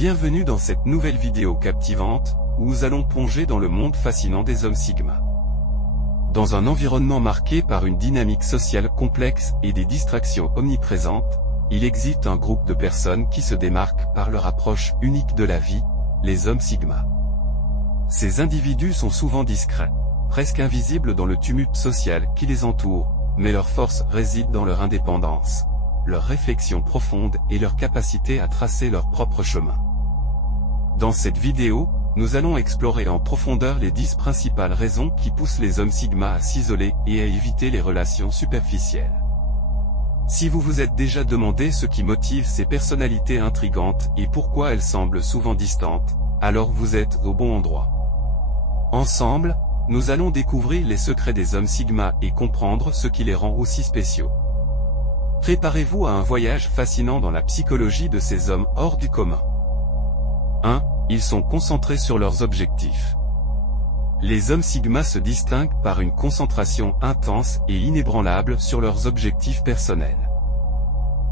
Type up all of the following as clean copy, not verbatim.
Bienvenue dans cette nouvelle vidéo captivante, où nous allons plonger dans le monde fascinant des hommes Sigma. Dans un environnement marqué par une dynamique sociale complexe et des distractions omniprésentes, il existe un groupe de personnes qui se démarquent par leur approche unique de la vie, les hommes Sigma. Ces individus sont souvent discrets, presque invisibles dans le tumulte social qui les entoure, mais leur force réside dans leur indépendance, leur réflexion profonde et leur capacité à tracer leur propre chemin. Dans cette vidéo, nous allons explorer en profondeur les 10 principales raisons qui poussent les hommes Sigma à s'isoler et à éviter les relations superficielles. Si vous vous êtes déjà demandé ce qui motive ces personnalités intrigantes et pourquoi elles semblent souvent distantes, alors vous êtes au bon endroit. Ensemble, nous allons découvrir les secrets des hommes Sigma et comprendre ce qui les rend aussi spéciaux. Préparez-vous à un voyage fascinant dans la psychologie de ces hommes hors du commun. 1. Ils sont concentrés sur leurs objectifs. Les hommes Sigma se distinguent par une concentration intense et inébranlable sur leurs objectifs personnels.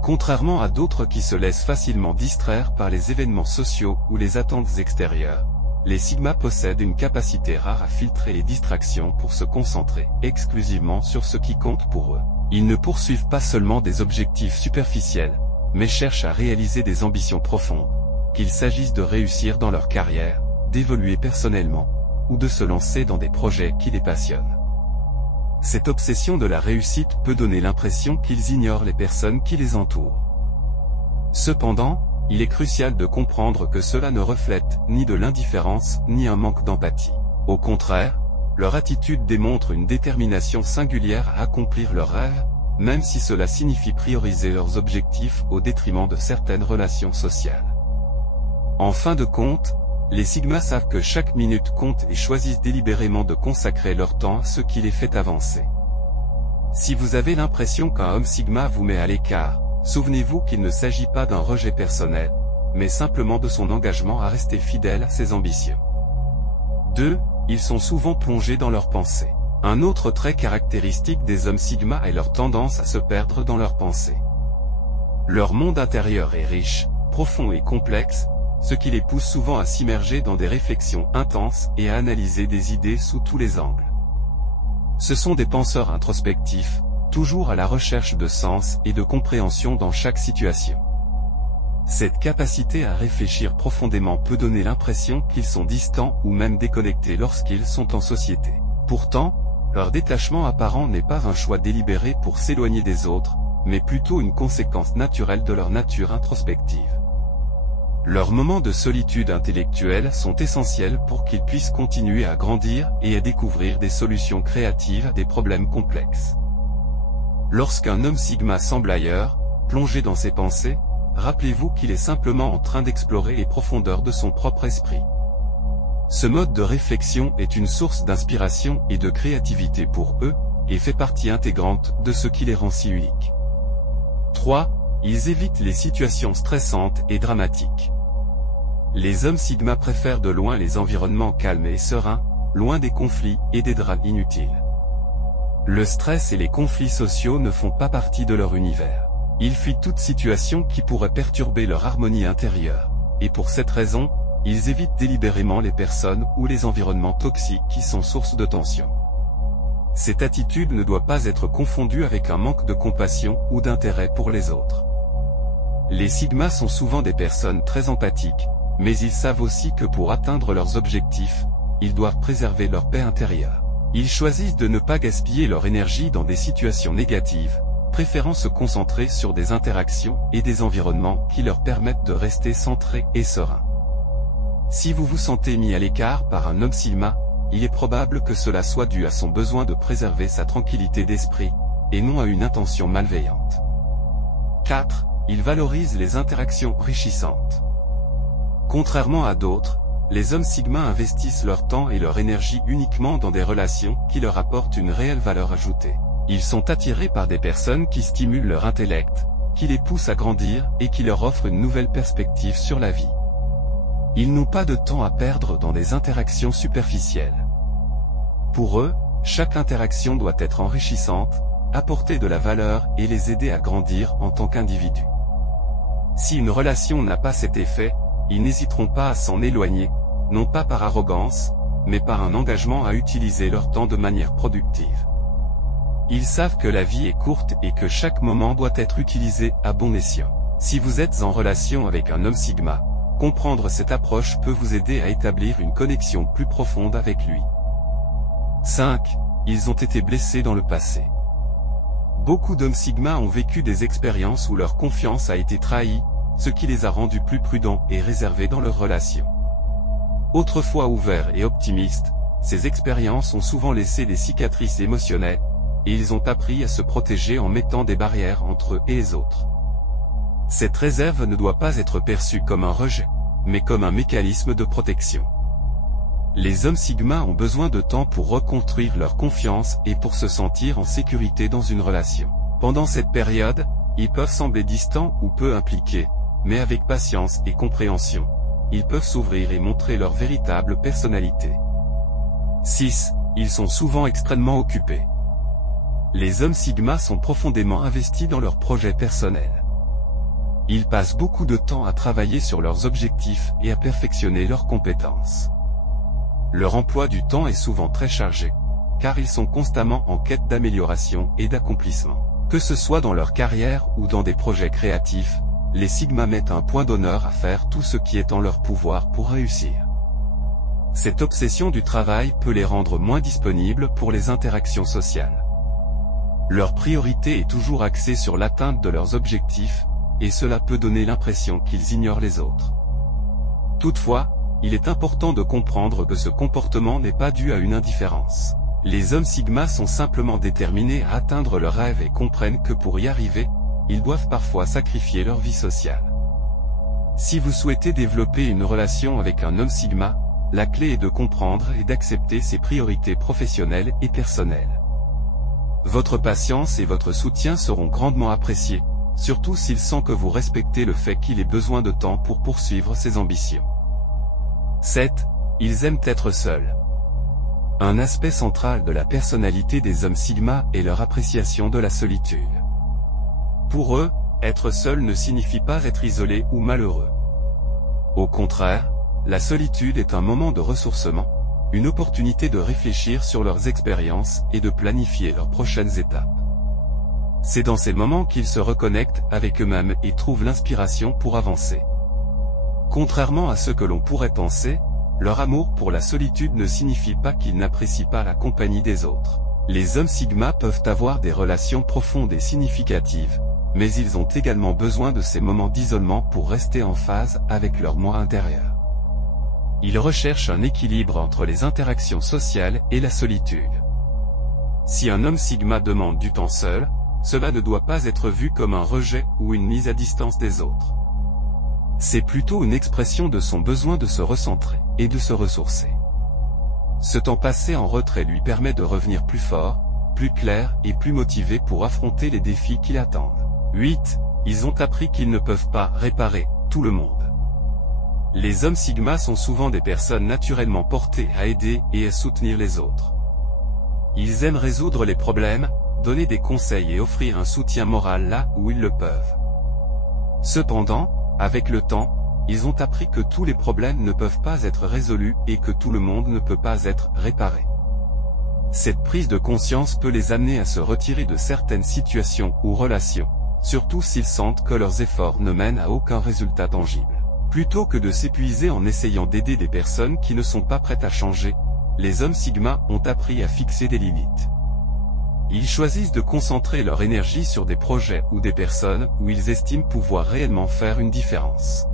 Contrairement à d'autres qui se laissent facilement distraire par les événements sociaux ou les attentes extérieures, les Sigma possèdent une capacité rare à filtrer les distractions pour se concentrer exclusivement sur ce qui compte pour eux. Ils ne poursuivent pas seulement des objectifs superficiels, mais cherchent à réaliser des ambitions profondes, qu'il s'agisse de réussir dans leur carrière, d'évoluer personnellement, ou de se lancer dans des projets qui les passionnent. Cette obsession de la réussite peut donner l'impression qu'ils ignorent les personnes qui les entourent. Cependant, il est crucial de comprendre que cela ne reflète ni de l'indifférence ni un manque d'empathie. Au contraire, leur attitude démontre une détermination singulière à accomplir leurs rêves, même si cela signifie prioriser leurs objectifs au détriment de certaines relations sociales. En fin de compte, les Sigma savent que chaque minute compte et choisissent délibérément de consacrer leur temps à ce qui les fait avancer. Si vous avez l'impression qu'un homme Sigma vous met à l'écart, souvenez-vous qu'il ne s'agit pas d'un rejet personnel, mais simplement de son engagement à rester fidèle à ses ambitions. 2. Ils sont souvent plongés dans leurs pensées. Un autre trait caractéristique des hommes Sigma est leur tendance à se perdre dans leurs pensées. Leur monde intérieur est riche, profond et complexe, ce qui les pousse souvent à s'immerger dans des réflexions intenses et à analyser des idées sous tous les angles. Ce sont des penseurs introspectifs, toujours à la recherche de sens et de compréhension dans chaque situation. Cette capacité à réfléchir profondément peut donner l'impression qu'ils sont distants ou même déconnectés lorsqu'ils sont en société. Pourtant, leur détachement apparent n'est pas un choix délibéré pour s'éloigner des autres, mais plutôt une conséquence naturelle de leur nature introspective. Leurs moments de solitude intellectuelle sont essentiels pour qu'ils puissent continuer à grandir et à découvrir des solutions créatives à des problèmes complexes. Lorsqu'un homme Sigma semble ailleurs, plongé dans ses pensées, rappelez-vous qu'il est simplement en train d'explorer les profondeurs de son propre esprit. Ce mode de réflexion est une source d'inspiration et de créativité pour eux, et fait partie intégrante de ce qui les rend si uniques. 3. Ils évitent les situations stressantes et dramatiques. Les hommes Sigma préfèrent de loin les environnements calmes et sereins, loin des conflits et des drames inutiles. Le stress et les conflits sociaux ne font pas partie de leur univers. Ils fuient toute situation qui pourrait perturber leur harmonie intérieure, et pour cette raison, ils évitent délibérément les personnes ou les environnements toxiques qui sont source de tension. Cette attitude ne doit pas être confondue avec un manque de compassion ou d'intérêt pour les autres. Les Sigma sont souvent des personnes très empathiques, mais ils savent aussi que pour atteindre leurs objectifs, ils doivent préserver leur paix intérieure. Ils choisissent de ne pas gaspiller leur énergie dans des situations négatives, préférant se concentrer sur des interactions et des environnements qui leur permettent de rester centrés et sereins. Si vous vous sentez mis à l'écart par un homme Sigma, il est probable que cela soit dû à son besoin de préserver sa tranquillité d'esprit, et non à une intention malveillante. 4. Ils valorisent les interactions enrichissantes. Contrairement à d'autres, les hommes Sigma investissent leur temps et leur énergie uniquement dans des relations qui leur apportent une réelle valeur ajoutée. Ils sont attirés par des personnes qui stimulent leur intellect, qui les poussent à grandir et qui leur offrent une nouvelle perspective sur la vie. Ils n'ont pas de temps à perdre dans des interactions superficielles. Pour eux, chaque interaction doit être enrichissante, apporter de la valeur et les aider à grandir en tant qu'individus. Si une relation n'a pas cet effet, ils n'hésiteront pas à s'en éloigner, non pas par arrogance, mais par un engagement à utiliser leur temps de manière productive. Ils savent que la vie est courte et que chaque moment doit être utilisé à bon escient. Si vous êtes en relation avec un homme Sigma, comprendre cette approche peut vous aider à établir une connexion plus profonde avec lui. 5. Ils ont été blessés dans le passé. Beaucoup d'hommes Sigma ont vécu des expériences où leur confiance a été trahie, ce qui les a rendus plus prudents et réservés dans leurs relations. Autrefois ouverts et optimistes, ces expériences ont souvent laissé des cicatrices émotionnelles, et ils ont appris à se protéger en mettant des barrières entre eux et les autres. Cette réserve ne doit pas être perçue comme un rejet, mais comme un mécanisme de protection. Les hommes Sigma ont besoin de temps pour reconstruire leur confiance et pour se sentir en sécurité dans une relation. Pendant cette période, ils peuvent sembler distants ou peu impliqués, mais avec patience et compréhension, ils peuvent s'ouvrir et montrer leur véritable personnalité. 6. Ils sont souvent extrêmement occupés. Les hommes Sigma sont profondément investis dans leurs projets personnels. Ils passent beaucoup de temps à travailler sur leurs objectifs et à perfectionner leurs compétences. Leur emploi du temps est souvent très chargé, car ils sont constamment en quête d'amélioration et d'accomplissement. Que ce soit dans leur carrière ou dans des projets créatifs, les Sigma mettent un point d'honneur à faire tout ce qui est en leur pouvoir pour réussir. Cette obsession du travail peut les rendre moins disponibles pour les interactions sociales. Leur priorité est toujours axée sur l'atteinte de leurs objectifs, et cela peut donner l'impression qu'ils ignorent les autres. Toutefois, il est important de comprendre que ce comportement n'est pas dû à une indifférence. Les hommes Sigma sont simplement déterminés à atteindre leurs rêves et comprennent que pour y arriver, ils doivent parfois sacrifier leur vie sociale. Si vous souhaitez développer une relation avec un homme Sigma, la clé est de comprendre et d'accepter ses priorités professionnelles et personnelles. Votre patience et votre soutien seront grandement appréciés, surtout s'il sent que vous respectez le fait qu'il ait besoin de temps pour poursuivre ses ambitions. 7. Ils aiment être seuls. Un aspect central de la personnalité des hommes Sigma est leur appréciation de la solitude. Pour eux, être seul ne signifie pas être isolé ou malheureux. Au contraire, la solitude est un moment de ressourcement, une opportunité de réfléchir sur leurs expériences et de planifier leurs prochaines étapes. C'est dans ces moments qu'ils se reconnectent avec eux-mêmes et trouvent l'inspiration pour avancer. Contrairement à ce que l'on pourrait penser, leur amour pour la solitude ne signifie pas qu'ils n'apprécient pas la compagnie des autres. Les hommes Sigma peuvent avoir des relations profondes et significatives, mais ils ont également besoin de ces moments d'isolement pour rester en phase avec leur moi intérieur. Ils recherchent un équilibre entre les interactions sociales et la solitude. Si un homme Sigma demande du temps seul, cela ne doit pas être vu comme un rejet ou une mise à distance des autres. C'est plutôt une expression de son besoin de se recentrer et de se ressourcer. Ce temps passé en retrait lui permet de revenir plus fort, plus clair et plus motivé pour affronter les défis qui l'attendent. 8. Ils ont appris qu'ils ne peuvent pas réparer tout le monde. Les hommes Sigma sont souvent des personnes naturellement portées à aider et à soutenir les autres. Ils aiment résoudre les problèmes, donner des conseils et offrir un soutien moral là où ils le peuvent. Cependant, avec le temps, ils ont appris que tous les problèmes ne peuvent pas être résolus et que tout le monde ne peut pas être réparé. Cette prise de conscience peut les amener à se retirer de certaines situations ou relations, surtout s'ils sentent que leurs efforts ne mènent à aucun résultat tangible. Plutôt que de s'épuiser en essayant d'aider des personnes qui ne sont pas prêtes à changer, les hommes Sigma ont appris à fixer des limites. Ils choisissent de concentrer leur énergie sur des projets ou des personnes où ils estiment pouvoir réellement faire une différence.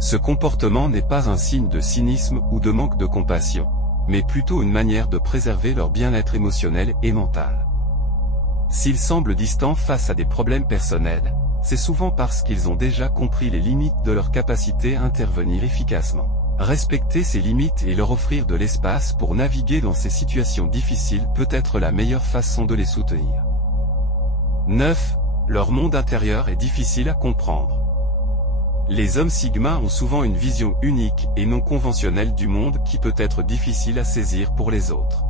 Ce comportement n'est pas un signe de cynisme ou de manque de compassion, mais plutôt une manière de préserver leur bien-être émotionnel et mental. S'ils semblent distants face à des problèmes personnels, c'est souvent parce qu'ils ont déjà compris les limites de leur capacité à intervenir efficacement. Respecter ces limites et leur offrir de l'espace pour naviguer dans ces situations difficiles peut être la meilleure façon de les soutenir. 9. Leur monde intérieur est difficile à comprendre. Les hommes Sigma ont souvent une vision unique et non conventionnelle du monde qui peut être difficile à saisir pour les autres.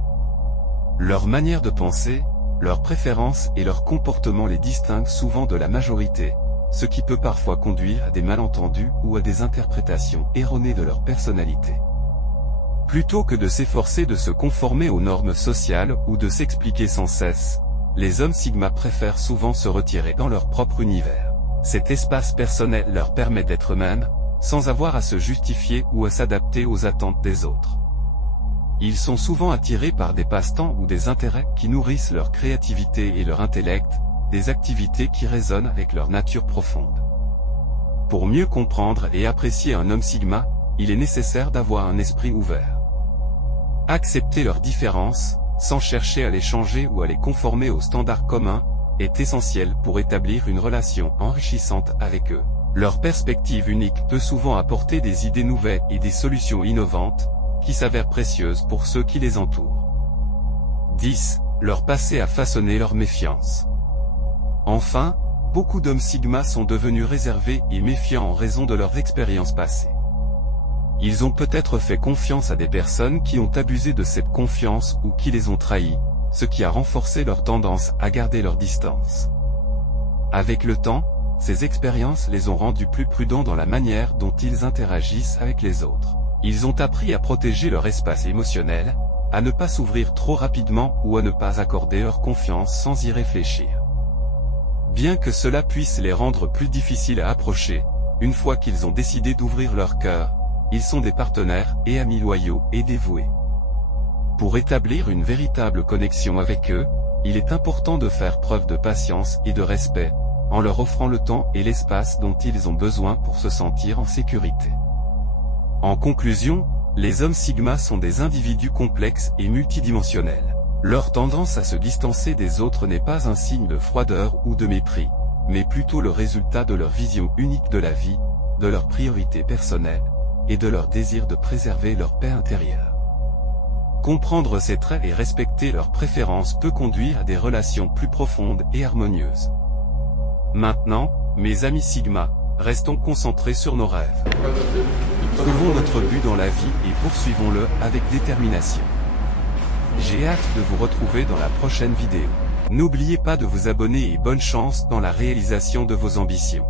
Leur manière de penser, leurs préférences et leurs comportements les distinguent souvent de la majorité, ce qui peut parfois conduire à des malentendus ou à des interprétations erronées de leur personnalité. Plutôt que de s'efforcer de se conformer aux normes sociales ou de s'expliquer sans cesse, les hommes sigma préfèrent souvent se retirer dans leur propre univers. Cet espace personnel leur permet d'être eux-mêmes, sans avoir à se justifier ou à s'adapter aux attentes des autres. Ils sont souvent attirés par des passe-temps ou des intérêts qui nourrissent leur créativité et leur intellect, des activités qui résonnent avec leur nature profonde. Pour mieux comprendre et apprécier un homme sigma, il est nécessaire d'avoir un esprit ouvert. Accepter leurs différences, sans chercher à les changer ou à les conformer aux standards communs, est essentiel pour établir une relation enrichissante avec eux. Leur perspective unique peut souvent apporter des idées nouvelles et des solutions innovantes, qui s'avèrent précieuses pour ceux qui les entourent. 10. Leur passé a façonné leur méfiance. Enfin, beaucoup d'hommes sigma sont devenus réservés et méfiants en raison de leurs expériences passées. Ils ont peut-être fait confiance à des personnes qui ont abusé de cette confiance ou qui les ont trahis, ce qui a renforcé leur tendance à garder leur distance. Avec le temps, ces expériences les ont rendus plus prudents dans la manière dont ils interagissent avec les autres. Ils ont appris à protéger leur espace émotionnel, à ne pas s'ouvrir trop rapidement ou à ne pas accorder leur confiance sans y réfléchir. Bien que cela puisse les rendre plus difficiles à approcher, une fois qu'ils ont décidé d'ouvrir leur cœur, ils sont des partenaires et amis loyaux et dévoués. Pour établir une véritable connexion avec eux, il est important de faire preuve de patience et de respect, en leur offrant le temps et l'espace dont ils ont besoin pour se sentir en sécurité. En conclusion, les hommes sigma sont des individus complexes et multidimensionnels. Leur tendance à se distancer des autres n'est pas un signe de froideur ou de mépris, mais plutôt le résultat de leur vision unique de la vie, de leurs priorités personnelles, et de leur désir de préserver leur paix intérieure. Comprendre ces traits et respecter leurs préférences peut conduire à des relations plus profondes et harmonieuses. Maintenant, mes amis sigma, restons concentrés sur nos rêves. Trouvons notre but dans la vie et poursuivons-le avec détermination. J'ai hâte de vous retrouver dans la prochaine vidéo. N'oubliez pas de vous abonner et bonne chance dans la réalisation de vos ambitions.